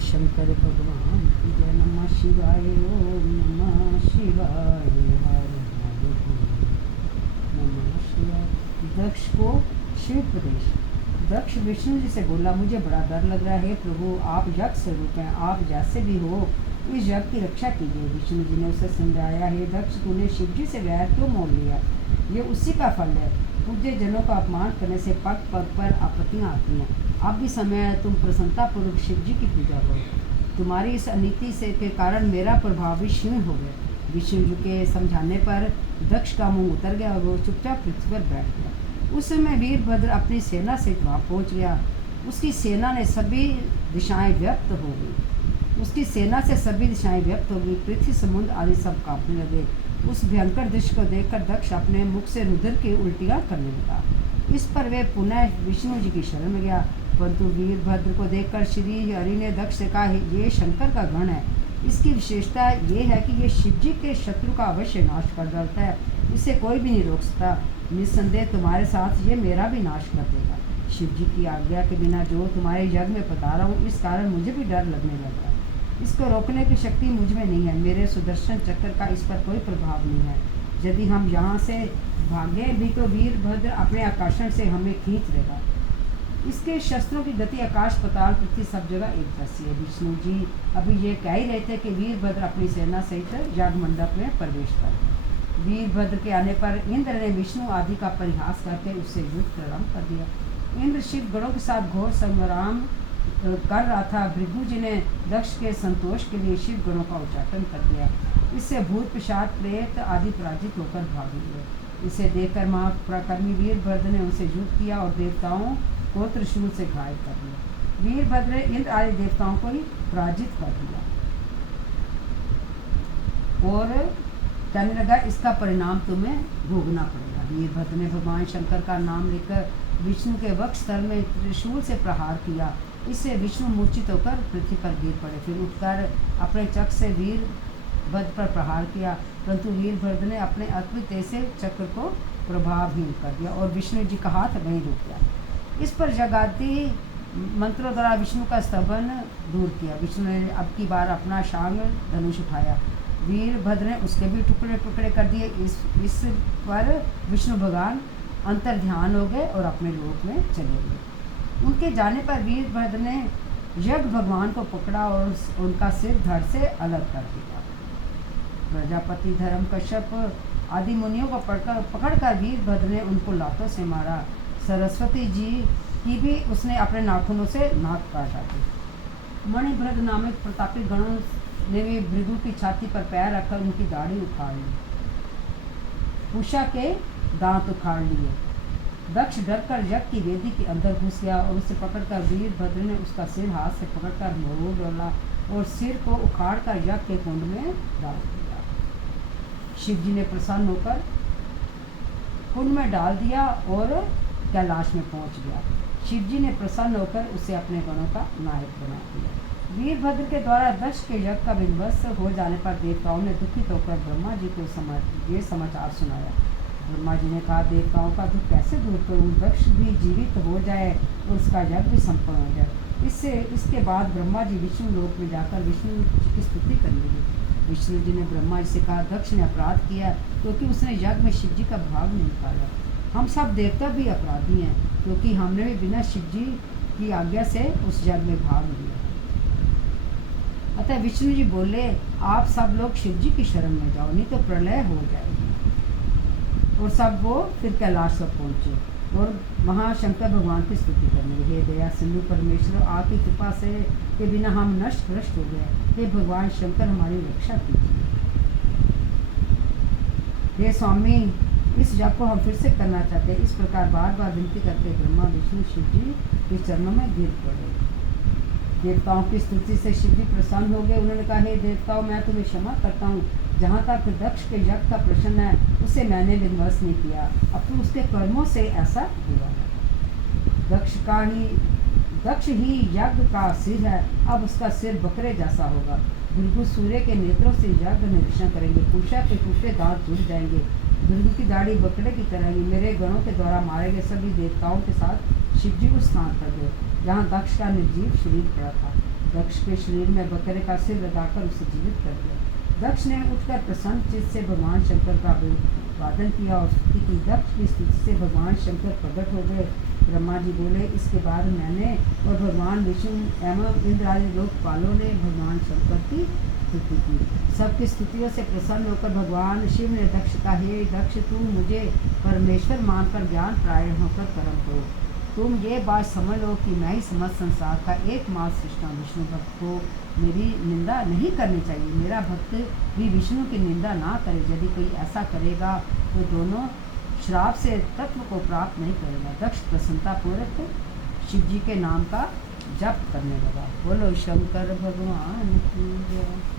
शंकर भगवान की जय। नमः शिवाय, ओम नमः शिवाय, हर हर नमः शिवाय। दक्ष को शिव प्रदेश। दक्ष विष्णु जी से बोला, मुझे बड़ा डर लग रहा है प्रभु, आप यज्ञ स्वरूप हैं, आप जैसे भी हो इस यज्ञ की रक्षा कीजिए। विष्णु जी ने उसे समझाया, हे दक्ष, तूने शिव जी से वैर क्यों मोल लिया? ये उसी का फल है। पूज्य जनों का अपमान करने से पग पग पर आपत्तियाँ आती हैं। अब भी समय है, तुम प्रसन्नतापूर्वक शिव जी की पूजा करो। तुम्हारी इस अनीति से के कारण मेरा प्रभाव भी क्षीण हो गया। विष्णु जी के समझाने पर दक्ष का मुंह उतर गया और वो चुपचाप पृथ्वी पर बैठ गया। उस समय वीरभद्र अपनी सेना से वहाँ पहुँच गया। उसकी सेना ने सभी दिशाएं व्यक्त हो गई। उसकी सेना से सभी दिशाएं व्यक्त हो गई। पृथ्वी, समुद्र आदि सब कांपने लगे। उस भयंकर दृश्य को देखकर दक्ष अपने मुख से रुधिर की उल्टियाँ करने लगा। इस पर वे पुनः विष्णु जी की शरण में गया, परंतु वीरभद्र को देखकर श्री हरि ने दक्ष से कहा, ये शंकर का गण है। इसकी विशेषता ये है कि ये शिव जी के शत्रु का अवश्य नाश कर डालता है। इसे कोई भी नहीं रोक सकता। निस्संदेह तुम्हारे साथ ये मेरा भी नाश कर देगा। शिव जी की आज्ञा के बिना जो तुम्हारे यज्ञ में पधारा हूँ, इस कारण मुझे भी डर लगने लगा। इसको रोकने की शक्ति मुझ में नहीं है। मेरे सुदर्शन चक्र का इस पर कोई प्रभाव नहीं है। यदि हम यहाँ से भागे भी तो वीरभद्र अपने आकर्षण से हमें खींच लेगा। इसके शस्त्रों की गति आकाश, पाताल, पृथ्वी सब जगह एक जैसी है। विष्णु जी अभी ये कह ही रहे थे कि वीरभद्र अपनी सेना सहित याग मंडप में प्रवेश कर। वीरभद्र के आने पर इंद्र ने विष्णु आदि का परिहास करके उससे युद्ध प्रारंभ कर दिया। इंद्र शिव गणों के साथ घोर संग्राम कर रहा था। भृगु जी ने दक्ष के संतोष के लिए शिव गणों का उच्चाटन कर दिया। इससे भूत, पिशाच, प्रेत आदि पराजित होकर भाग गए। इसे देखकर महापराक्रमी वीरभद्र ने उनसे युद्ध किया और देवताओं को त्रिशूल से घायल कर दिया। वीरभद्र ने इंद्र आदि देवताओं को ही पराजित कर दिया और कहने लगा, इसका परिणाम तुम्हें भोगना पड़ेगा। वीरभद्र ने भगवान शंकर का नाम लेकर विष्णु के वक्ष स्थल में त्रिशूल से प्रहार किया। इससे विष्णु मूर्छित होकर पृथ्वी पर गिर पड़े। फिर उठकर अपने चक्र से वीरभद्र पर प्रहार किया, परंतु वीरभद्र ने अपने अद्भुत तेज से चक्र को प्रभावहीन कर दिया और विष्णु जी का हाथ वहीं रुक गया। इस पर जगाती मंत्रों द्वारा विष्णु का स्तंभन दूर किया। विष्णु ने अब की बार अपना शांग धनुष उठाया। वीरभद्र ने उसके भी टुकड़े टुकड़े कर दिए। इस पर विष्णु भगवान अंतर ध्यान हो गए और अपने लोक में चले गए। उनके जाने पर वीरभद्र ने यज्ञ भगवान को पकड़ा और उनका सिर धड़ से अलग कर दिया। प्रजापति, धर्म, कश्यप आदि मुनियों को पकड़कर वीरभद्र ने उनको लातों से मारा। सरस्वती जी की भी उसने अपने नाखूनों से नाक काटा दी। मणिभद्र नामक प्रतापी गणों ने भी भृगु की छाती पर पैर रखकर उनकी दाढ़ी उखाड़ ली, उषा के दांत उखाड़ लिए। दक्ष डरकर यज्ञ की वेदी के अंदर घुस गया और उसे पकड़कर वीरभद्र ने उसका सिर हाथ से पकड़कर मोड़ डाला और सिर को उखाड़कर यज्ञ के कुंड में डाल दिया। शिव जी ने प्रसन्न होकर कुंड में डाल दिया और कैलाश में पहुंच गया। शिव जी ने प्रसन्न होकर उसे अपने गणों का नायक बना दिया। वीरभद्र के द्वारा दक्ष के यज्ञ का विध्वंस हो जाने पर देवताओं ने दुखित होकर ब्रह्मा जी को ये समाचार सुनाया। ब्रह्मा जी ने कहा, देवताओं का दुख कैसे दूर करूं? दक्ष भी जीवित हो जाए और उसका यज्ञ भी संपन्न हो जाए। इसके बाद ब्रह्मा जी विष्णु लोक में जाकर विष्णु जी की स्तुति करने लगे। विष्णु जी ने ब्रह्मा जी से कहा, दक्ष ने अपराध किया क्योंकि उसने यज्ञ में शिव जी का भाग नहीं पाया। हम सब देवता भी अपराधी हैं क्योंकि हमने भी बिना शिव जी की आज्ञा से उस यज्ञ में भाग लिया। अतः विष्णु जी बोले, आप सब लोग शिव जी की शरण में जाओ, नहीं तो प्रलय हो जाएगी। और सब वो फिर कैलाश पर पहुँचे और महाशंकर भगवान की स्तुति करने लगे। दया सिंधु परमेश्वर, आपकी कृपा से के बिना हम नष्ट भ्रष्ट हो गए। हे भगवान शंकर, हमारी रक्षा कीजिए। हे स्वामी, इस यज्ञ को हम फिर से करना चाहते हैं। इस प्रकार बार बार विनती करके ब्रह्मा विष्णु शिव जी के चरणों में गिर पड़े। देवताओं की स्तुति से शिव जी प्रसन्न हो गए। उन्होंने कहा, हे देवताओं, मैं तुम्हें क्षमा करता हूँ। जहाँ तक दक्ष के यज्ञ का प्रश्न है, उसे मैंने विध्वंस नहीं किया, अब तो उसके कर्मों से ऐसा हुआ है। दक्ष ही यज्ञ का सिर है, अब उसका सिर बकरे जैसा होगा। भृगु सूर्य के नेत्रों से यज्ञ निरीक्षण करेंगे। पूषा के टूटे दांत जुड़ जाएंगे। भृगु की दाढ़ी बकरे की तरह ही। मेरे गणों के द्वारा मारे गए सभी देवताओं के साथ शिव जी को स्थान कर दो जहाँ दक्ष का निर्जीव शरीर पड़ा था। दक्ष के शरीर में बकरे का सिर लगाकर उसे जीवित कर दिया। दक्ष ने उठकर प्रसन्न चित्त से भगवान शंकर का वादन किया और स्तुति की। दक्ष की स्तुति से भगवान शंकर प्रकट हो गए। ब्रह्मा जी बोले, इसके बाद मैंने और भगवान विष्णु एवं इंद्र आदि लोकपालों ने भगवान शंकर की स्तुति की। सबकी स्तुतियों से प्रसन्न होकर भगवान शिव ने दक्ष का, हे दक्ष, तुम मुझे परमेश्वर मानकर ज्ञान प्रायण होकर कर्म करो। तुम ये बात समझ लो कि मैं ही समस्त संसार का एकमात्र सृष्टा विष्णु भक्त को मेरी निंदा नहीं करनी चाहिए। मेरा भक्त भी विष्णु की निंदा ना करे। यदि कोई ऐसा करेगा तो दोनों श्राप से तत्व को प्राप्त नहीं करेगा। दक्ष प्रसन्नतापूर्वक शिव जी के नाम का जप करने लगा। बोलो शंकर भगवान की जय।